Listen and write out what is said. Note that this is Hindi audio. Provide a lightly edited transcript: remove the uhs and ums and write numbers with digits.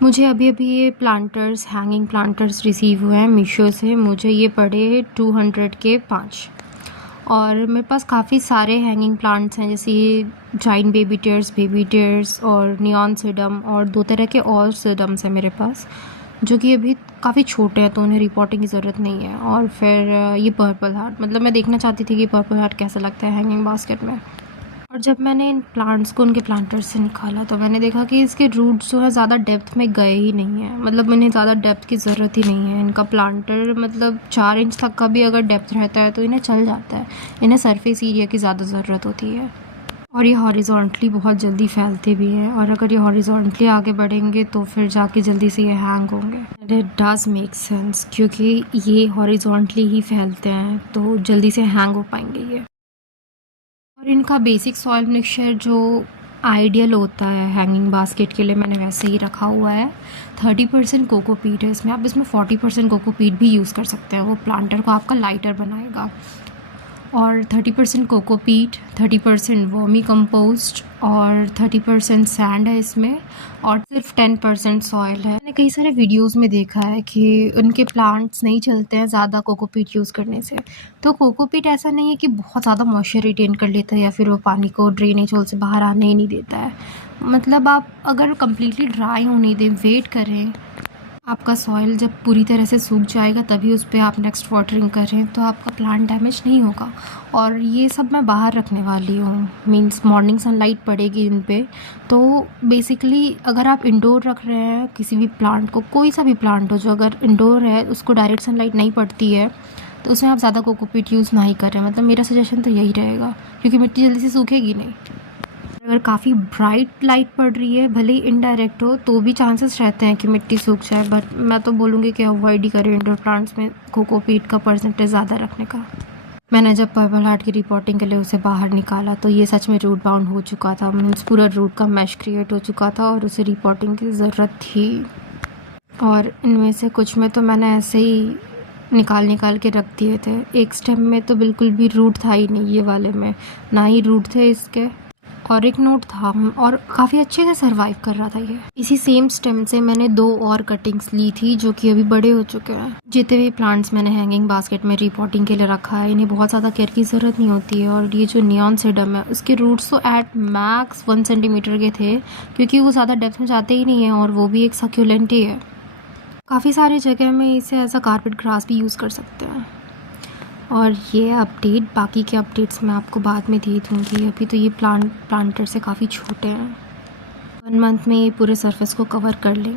मुझे अभी-अभी ये प्लांटर्स हैंगिंग प्लांटर्स रिसीव हुए हैं मीशो से। मुझे ये पड़े 200 के 5 और मेरे पास काफ़ी सारे हैंगिंग प्लांट्स हैं, जैसे ये जाइंट बेबी टेयर्स और नियॉन सिडम और 2 तरह के और सिडम्स हैं मेरे पास, जो कि अभी काफ़ी छोटे हैं तो उन्हें रिपोर्टिंग की ज़रूरत नहीं है। और फिर ये पर्पल हार्ट, मतलब मैं देखना चाहती थी कि पर्पल हार्ट कैसा लगता है हैंगिंग बास्केट में। और जब मैंने इन प्लांट्स को उनके प्लांटर से निकाला तो मैंने देखा कि इसके रूट्स जो है ज़्यादा डेप्थ में गए ही नहीं हैं, मतलब इन्हें ज़्यादा डेप्थ की ज़रूरत ही नहीं है। इनका प्लांटर मतलब 4 इंच तक का भी अगर डेप्थ रहता है तो इन्हें चल जाता है। इन्हें सरफेस एरिया की ज़्यादा ज़रूरत होती है और ये हॉरिजॉन्टली बहुत जल्दी फैलते भी हैं, और अगर ये हॉरिजॉन्टली आगे बढ़ेंगे तो फिर जाके जल्दी से ये हैंग होंगे। इट डज़ मेक सेंस, क्योंकि ये हॉरिजॉन्टली ही फैलते हैं तो जल्दी से हैंग हो पाएंगे ये। और इनका बेसिक सॉइल मिक्सचर जो आइडियल होता है हैंगिंग बास्केट के लिए, मैंने वैसे ही रखा हुआ है। 30% कोकोपीट है इसमें, आप इसमें 40% कोकोपीट भी यूज़ कर सकते हैं, वो प्लांटर को आपका लाइटर बनाएगा। और 30% कोकोपीट, 30% वर्मी कंपोस्ट और 30% सैंड है इसमें, और सिर्फ 10% सॉइल है। मैंने कई सारे वीडियोस में देखा है कि उनके प्लांट्स नहीं चलते हैं ज़्यादा कोकोपीट यूज़ करने से। तो कोकोपीट ऐसा नहीं है कि बहुत ज़्यादा मॉइस्चर रिटेन कर लेता है या फिर वो पानी को ड्रेनेज होल से बाहर आने ही नहीं देता है। मतलब आप अगर कम्प्लीटली ड्राई होने दें, वेट करें, आपका सॉइल जब पूरी तरह से सूख जाएगा तभी उस पर आप नेक्स्ट वाटरिंग करें तो आपका प्लांट डैमेज नहीं होगा। और ये सब मैं बाहर रखने वाली हूँ, मींस मॉर्निंग सनलाइट पड़ेगी इन पे। तो बेसिकली अगर आप इंडोर रख रहे हैं किसी भी प्लांट को, कोई सा भी प्लांट हो जो अगर इंडोर है, उसको डायरेक्ट सनलाइट नहीं पड़ती है तो उसमें आप ज़्यादा कोकोपीट यूज़ ना ही करें। मतलब मेरा सजेशन तो यही रहेगा, क्योंकि मिट्टी जल्दी से सूखेगी नहीं। अगर काफ़ी ब्राइट लाइट पड़ रही है, भले ही इनडायरेक्ट हो, तो भी चांसेस रहते हैं कि मिट्टी सूख जाए। बट मैं तो बोलूँगी कि अवॉइड ही करें इंडोर प्लांट्स में कोकोपीट का परसेंटेज ज़्यादा रखने का। मैंने जब पर्पल हार्ट की रिपोर्टिंग के लिए उसे बाहर निकाला तो ये सच में रूट बाउंड हो चुका था, मीन्स पूरा रूट का मैश क्रिएट हो चुका था और उसे रिपोर्टिंग की ज़रूरत थी। और इनमें से कुछ में तो मैंने ऐसे ही निकाल के रख दिए थे। एक स्टेम में तो बिल्कुल भी रूट था ही नहीं, ये वाले में ना ही रूट थे इसके, और एक नोट था, और काफ़ी अच्छे से सरवाइव कर रहा था ये। इसी सेम स्टेम से मैंने 2 और कटिंग्स ली थी जो कि अभी बड़े हो चुके हैं। जितने भी प्लांट्स मैंने हैंगिंग बास्केट में रिपोर्टिंग के लिए रखा है, इन्हें बहुत ज़्यादा केयर की ज़रूरत नहीं होती है। और ये जो नियॉन सिडम है उसके रूट्स तो एट मैक्स 1 सेंटीमीटर के थे, क्योंकि वो ज़्यादा डेप्थ में जाते ही नहीं है और वो भी एक सक्यूलेंट ही है। काफ़ी सारी जगह में इसे एज अ कारपेट ग्रास भी यूज़ कर सकते हैं। और ये अपडेट, बाकी के अपडेट्स मैं आपको बाद में दे दूँगी। अभी तो ये प्लांटर से काफ़ी छोटे हैं, 1 मंथ में ये पूरे सरफेस को कवर कर लें।